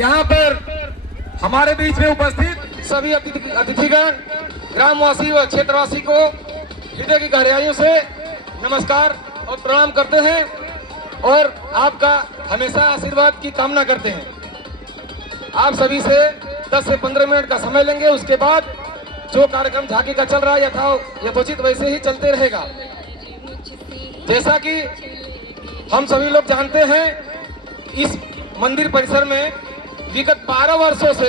यहाँ पर हमारे बीच में उपस्थित सभी अतिथिगण, ग्रामवासी व क्षेत्रवासी को हृदय की गहराइयों से नमस्कार और प्रणाम करते हैं और आपका हमेशा आशीर्वाद की कामना करते हैं। आप सभी से 10 से 15 मिनट का समय लेंगे। उसके बाद जो कार्यक्रम झांकी का चल रहा है यथोचित वैसे ही चलते रहेगा। जैसा कि हम सभी लोग जानते हैं, इस मंदिर परिसर में विगत 12 वर्षों से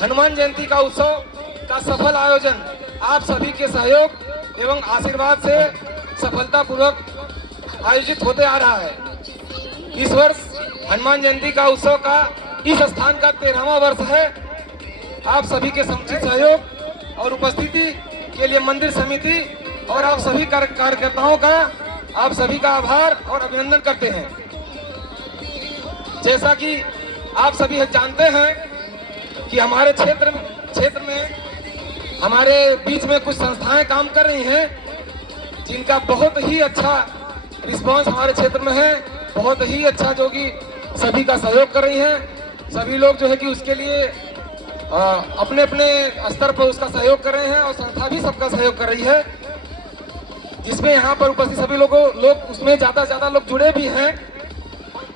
हनुमान जयंती का उत्सव का सफल आयोजन आप सभी के सहयोग एवं आशीर्वाद से सफलतापूर्वक आयोजित होते आ रहा है। इस वर्ष हनुमान जयंती का उत्सव का इस स्थान का 13वां वर्ष है। आप सभी के समुचित सहयोग और उपस्थिति के लिए मंदिर समिति और आप सभी कार्यकर्ताओं का आप सभी का आभार और अभिनंदन करते हैं। जैसा कि आप सभी जानते हैं कि हमारे क्षेत्र में हमारे बीच में कुछ संस्थाएं काम कर रही हैं, जिनका बहुत ही अच्छा रिस्पांस हमारे क्षेत्र में है, बहुत ही अच्छा, जो कि सभी का सहयोग कर रही हैं। सभी लोग जो है कि उसके लिए अपने अपने स्तर पर उसका सहयोग कर रहे हैं और संस्था भी सबका सहयोग कर रही है, जिसमें यहाँ पर उपस्थित सभी लोग उसमें ज़्यादा से ज़्यादा लोग जुड़े भी हैं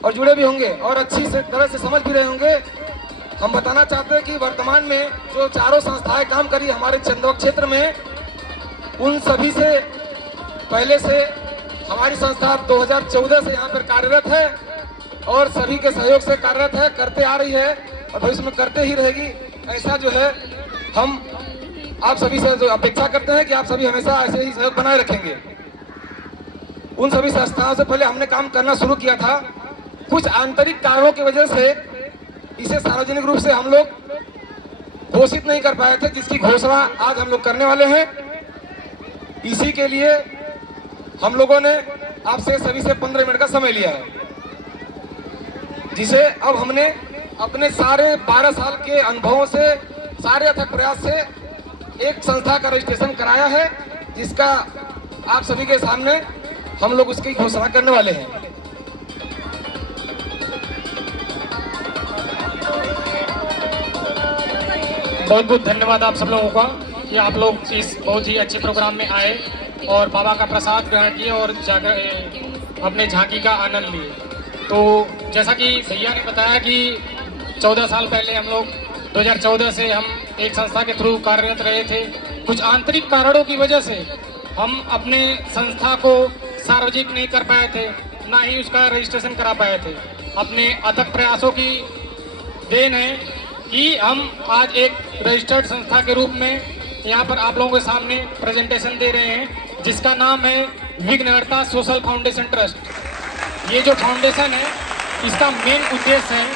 और जुड़े भी होंगे और अच्छी तरह से समझ भी रहे होंगे। हम बताना चाहते हैं कि वर्तमान में जो चारों संस्थाएं काम करी हमारे चंदौद क्षेत्र में, उन सभी से पहले से हमारी संस्था 2014 से यहाँ पर कार्यरत है और सभी के सहयोग से कार्यरत है, करते आ रही है और भविष्य में करते ही रहेगी। ऐसा जो है हम आप सभी से जो अपेक्षा करते हैं कि आप सभी हमेशा ऐसे ही सहयोग बनाए रखेंगे। उन सभी संस्थाओं से पहले हमने काम करना शुरू किया था। कुछ आंतरिक कारणों की वजह से इसे सार्वजनिक रूप से हम लोग घोषित नहीं कर पाए थे, जिसकी घोषणा आज हम लोग करने वाले हैं। इसी के लिए हम लोगों ने आपसे सभी से 15 मिनट का समय लिया है, जिसे अब हमने अपने सारे 12 साल के अनुभवों से, सारे अथक प्रयास से एक संस्था का रजिस्ट्रेशन कराया है, जिसका आप सभी के सामने हम लोग उसकी घोषणा करने वाले हैं। बहुत बहुत धन्यवाद आप सब लोगों का कि आप लोग इस बहुत ही अच्छे प्रोग्राम में आए और बाबा का प्रसाद ग्रहण किए और अपने झांकी का आनंद लिए। तो जैसा कि भैया ने बताया कि 14 साल पहले हम लोग 2014 से हम एक संस्था के थ्रू कार्यरत रहे थे। कुछ आंतरिक कारणों की वजह से हम अपने संस्था को सार्वजनिक नहीं कर पाए थे, ना ही उसका रजिस्ट्रेशन करा पाए थे। अपने अथक प्रयासों की देन है कि हम आज एक रजिस्टर्ड संस्था के रूप में यहाँ पर आप लोगों के सामने प्रेजेंटेशन दे रहे हैं, जिसका नाम है विघ्नहर्ता सोशल फाउंडेशन ट्रस्ट। ये जो फाउंडेशन है, इसका मेन उद्देश्य है,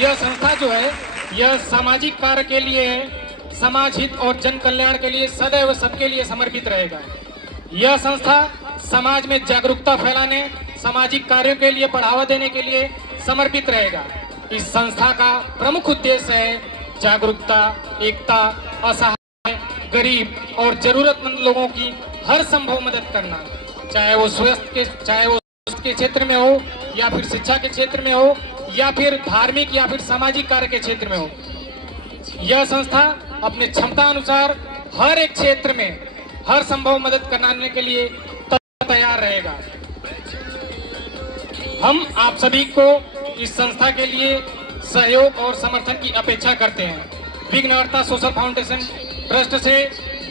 यह संस्था जो है यह सामाजिक कार्य के लिए है, समाज हित और जन कल्याण के लिए सदैव सबके लिए समर्पित रहेगा। यह संस्था समाज में जागरूकता फैलाने, सामाजिक कार्यों के लिए बढ़ावा देने के लिए समर्पित रहेगा। इस संस्था का प्रमुख उद्देश्य है जागरूकता, एकता, असहाय, गरीब और जरूरतमंद लोगों की हर संभव मदद करना, चाहे वो स्वास्थ्य के क्षेत्र में हो या फिर शिक्षा के क्षेत्र में हो या फिर धार्मिक या फिर सामाजिक कार्य के क्षेत्र में हो। यह संस्था अपने क्षमता अनुसार हर एक क्षेत्र में हर संभव मदद कराने के लिए तैयार रहेगा। हम आप सभी को इस संस्था के लिए सहयोग और समर्थन की अपेक्षा करते हैं। विघ्नहर्ता सोशल फाउंडेशन ट्रस्ट से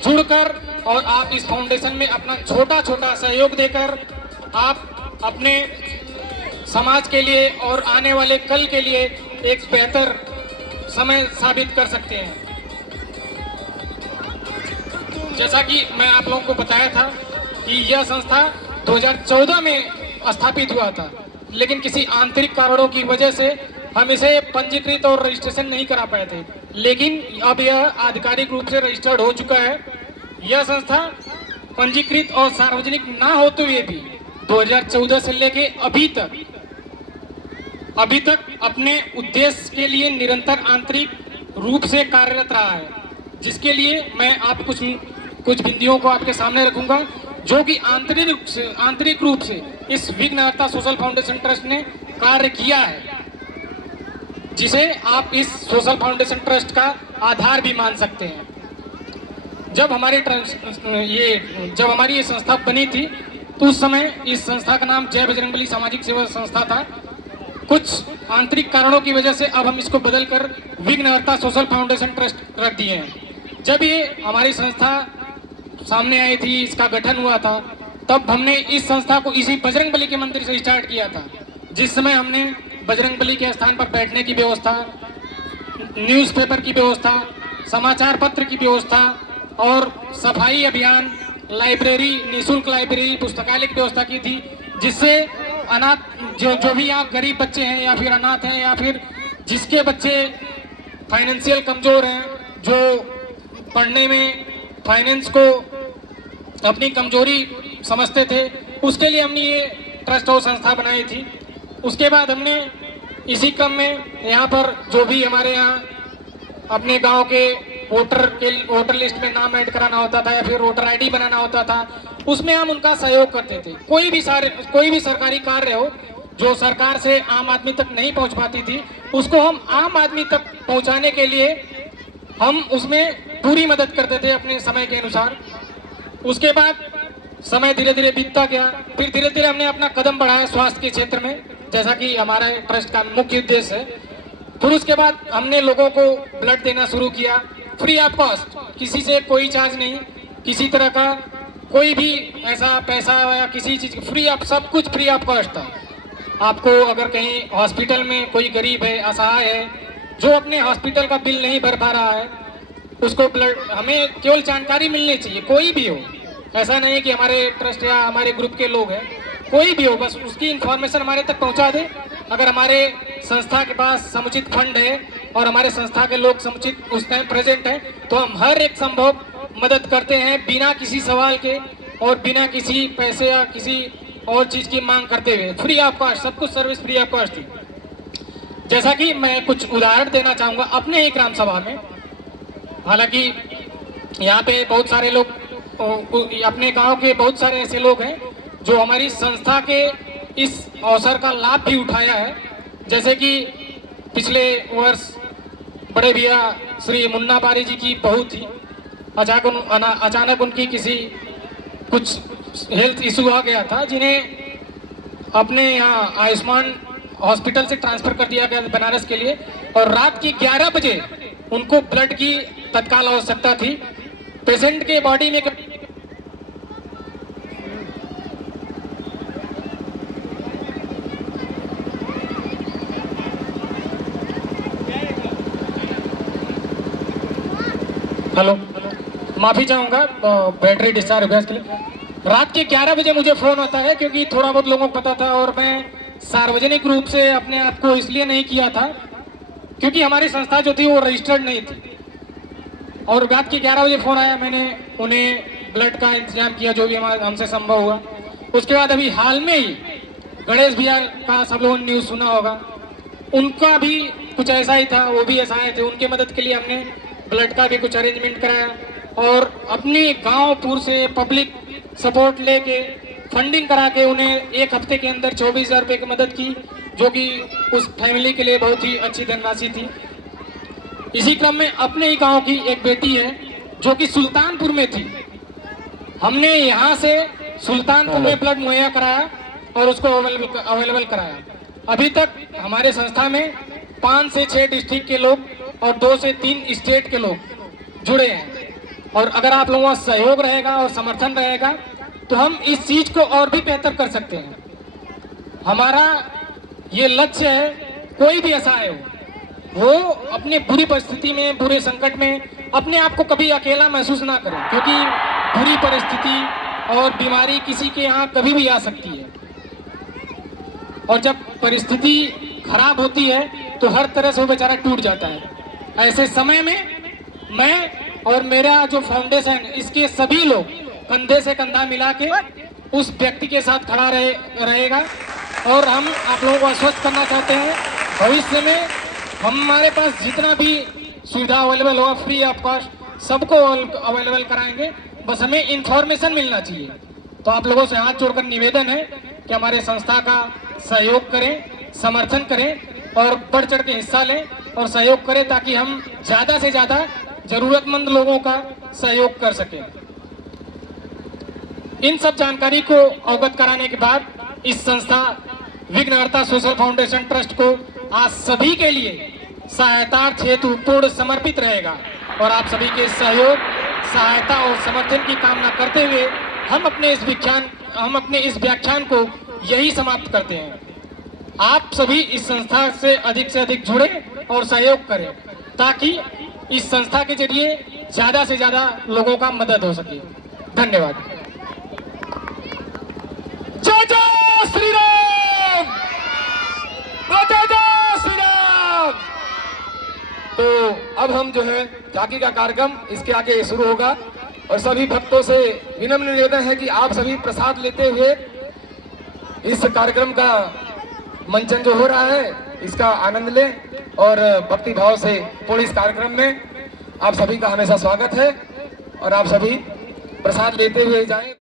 जुड़कर और आप इस फाउंडेशन में अपना छोटा छोटा सहयोग देकर आप अपने समाज के लिए और आने वाले कल के लिए एक बेहतर समय साबित कर सकते हैं। जैसा कि मैं आप लोगों को बताया था कि यह संस्था 2014 में स्थापित हुआ था, लेकिन किसी आंतरिक कारणों की वजह से हम इसे पंजीकृत और रजिस्ट्रेशन नहीं करा पाए थे, लेकिन अब यह आधिकारिक रूप से रजिस्टर्ड हो चुका है। यह संस्था पंजीकृत और सार्वजनिक ना होते हुए भी 2014 से लेके अभी तक अपने उद्देश्य के लिए निरंतर आंतरिक रूप से कार्यरत रहा है, जिसके लिए मैं आप कुछ बिंदुओं को आपके सामने रखूंगा, जो कि आंतरिक रूप से इस विघ्नहर्ता सोशल फाउंडेशन ट्रस्ट ने कार्य किया है। जिसे आप इस सोशल फाउंडेशन ट्रस्ट का आधार भी मान सकते हैं। जब हमारी ये संस्था बनी थी तो उस समय इस संस्था का नाम जय बजरंगबली सामाजिक सेवा संस्था था। कुछ आंतरिक कारणों की वजह से अब हम इसको बदलकर विघ्नहर्ता सोशल फाउंडेशन ट्रस्ट रख दिए हैं। जब ये हमारी संस्था सामने आई थी, इसका गठन हुआ था, तब हमने इस संस्था को इसी बजरंगबली के मंदिर से स्टार्ट किया था। जिस समय हमने बजरंगबली के स्थान पर बैठने की व्यवस्था, न्यूज़पेपर की व्यवस्था, समाचार पत्र की व्यवस्था और सफाई अभियान, लाइब्रेरी, निःशुल्क लाइब्रेरी, पुस्तकालय की व्यवस्था की थी, जिससे अनाथ जो भी आप गरीब बच्चे हैं या फिर अनाथ हैं या फिर जिसके बच्चे फाइनेंशियल कमजोर हैं, जो पढ़ने में फाइनेंस को अपनी कमजोरी समझते थे, उसके लिए हमने ये ट्रस्ट और संस्था बनाई थी। उसके बाद हमने इसी क्रम में यहाँ पर जो भी हमारे यहाँ अपने गांव के वोटर लिस्ट में नाम ऐड कराना होता था या फिर वोटर आईडी बनाना होता था, उसमें हम उनका सहयोग करते थे। कोई भी सरकारी कार्य हो जो सरकार से आम आदमी तक नहीं पहुंच पाती थी, उसको हम आम आदमी तक पहुंचाने के लिए हम उसमें पूरी मदद करते थे अपने समय के अनुसार। उसके बाद समय धीरे धीरे बीतता गया, फिर धीरे धीरे हमने अपना कदम बढ़ाया स्वास्थ्य के क्षेत्र में, जैसा कि हमारा ट्रस्ट का मुख्य उद्देश्य है। फिर उसके बाद हमने लोगों को ब्लड देना शुरू किया, फ्री ऑफ कॉस्ट, किसी से कोई चार्ज नहीं, किसी तरह का कोई भी ऐसा पैसा या किसी चीज़ फ्री ऑफ, सब कुछ फ्री ऑफ कॉस्ट था। आपको अगर कहीं हॉस्पिटल में कोई गरीब है, असहाय है, जो अपने हॉस्पिटल का बिल नहीं भर पा रहा है, उसको ब्लड, हमें केवल जानकारी मिलनी चाहिए, कोई भी हो, ऐसा नहीं है कि हमारे ट्रस्ट या हमारे ग्रुप के लोग हैं, कोई भी हो, बस उसकी इन्फॉर्मेशन हमारे तक पहुंचा दे। अगर हमारे संस्था के पास समुचित फंड है और हमारे संस्था के लोग समुचित उस टाइम प्रेजेंट हैं, तो हम हर एक संभव मदद करते हैं बिना किसी सवाल के और बिना किसी पैसे या किसी और चीज़ की मांग करते हुए। फ्री ऑफ कॉस्ट, सब कुछ सर्विस फ्री ऑफ कॉस्ट थी। जैसा कि मैं कुछ उदाहरण देना चाहूँगा अपने ही ग्राम सभा में। हालांकि यहाँ पे बहुत सारे लोग, अपने गांव के बहुत सारे ऐसे लोग हैं जो हमारी संस्था के इस अवसर का लाभ भी उठाया है। जैसे कि पिछले वर्ष बड़े भैया श्री मुन्ना बारी जी की बहू थी, अचानक उनकी किसी कुछ हेल्थ इशू आ गया था, जिन्हें अपने यहाँ आयुष्मान हॉस्पिटल से ट्रांसफ़र कर दिया गया बनारस के लिए, और रात की 11 बजे उनको ब्लड की तत्काल आवश्यकता थी। पेशेंट के बॉडी में हेलो, माफ़ी चाहूँगा बैटरी डिस्चार्ज हो गया इसके लिए। रात के 11 बजे मुझे फ़ोन आता है, क्योंकि थोड़ा बहुत लोगों को पता था और मैं सार्वजनिक रूप से अपने आप को इसलिए नहीं किया था क्योंकि हमारी संस्था जो थी वो रजिस्टर्ड नहीं थी। और रात के 11 बजे फ़ोन आया, मैंने उन्हें ब्लड का इंतजाम किया जो भी हमसे संभव हुआ। उसके बाद अभी हाल में ही गणेश भैया का सब लोगों ने न्यूज़ सुना होगा, उनका भी कुछ ऐसा ही था, वो भी ऐसा आए थे, उनके मदद के लिए हमने ब्लड का भी कुछ अरेंजमेंट कराया और अपने गांव पूर से पब्लिक सपोर्ट लेके फंडिंग करा के उन्हें एक हफ्ते के अंदर 24,000 रुपये की मदद की, जो कि उस फैमिली के लिए बहुत ही अच्छी धनराशि थी। इसी क्रम में अपने ही गांव की एक बेटी है जो कि सुल्तानपुर में थी, हमने यहाँ से सुल्तानपुर में ब्लड मुहैया कराया और उसको अवेलेबल कराया। अभी तक हमारे संस्था में 5 से 6 डिस्ट्रिक्ट के लोग और 2 से 3 स्टेट के लोग जुड़े हैं, और अगर आप लोगों का सहयोग रहेगा और समर्थन रहेगा तो हम इस चीज़ को और भी बेहतर कर सकते हैं। हमारा ये लक्ष्य है, कोई भी ऐसा है वो अपने बुरी परिस्थिति में, बुरे संकट में अपने आप को कभी अकेला महसूस ना करें, क्योंकि बुरी परिस्थिति और बीमारी किसी के यहाँ कभी भी आ सकती है, और जब परिस्थिति खराब होती है तो हर तरह से वो बेचारा टूट जाता है। ऐसे समय में मैं और मेरा जो फाउंडेशन, इसके सभी लोग कंधे से कंधा मिला के उस व्यक्ति के साथ खड़ा रहेगा, और हम आप लोगों को आश्वस्त करना चाहते हैं भविष्य में हमारे पास जितना भी सुविधा अवेलेबल होगा फ्री ऑफ कॉस्ट सबको अवेलेबल कराएंगे, बस हमें इंफॉर्मेशन मिलना चाहिए। तो आप लोगों से हाथ जोड़कर निवेदन है कि हमारे संस्था का सहयोग करें, समर्थन करें, और बढ़ चढ़ के हिस्सा लें और सहयोग करें ताकि हम ज़्यादा से ज़्यादा ज़रूरतमंद लोगों का सहयोग कर सकें। इन सब जानकारी को अवगत कराने के बाद इस संस्था विघ्नहर्ता सोशल फाउंडेशन ट्रस्ट को आज सभी के लिए सहायतार्थ हेतु पूर्ण समर्पित रहेगा और आप सभी के सहयोग, सहायता और समर्थन की कामना करते हुए हम अपने इस व्याख्यान को यही समाप्त करते हैं। आप सभी इस संस्था से अधिक जुड़े और सहयोग करें ताकि इस संस्था के जरिए ज़्यादा से ज़्यादा लोगों का मदद हो सके। धन्यवाद। जय जय श्री राम, जय जय श्री राम। तो अब हम जो है झांकी का कार्यक्रम इसके आगे शुरू होगा और सभी भक्तों से विनम्र निवेदन है कि आप सभी प्रसाद लेते हुए इस कार्यक्रम का मंचन जो हो रहा है इसका आनंद लें और भक्ति भाव से पूरे इस कार्यक्रम में आप सभी का हमेशा स्वागत है और आप सभी प्रसाद लेते हुए जाएं।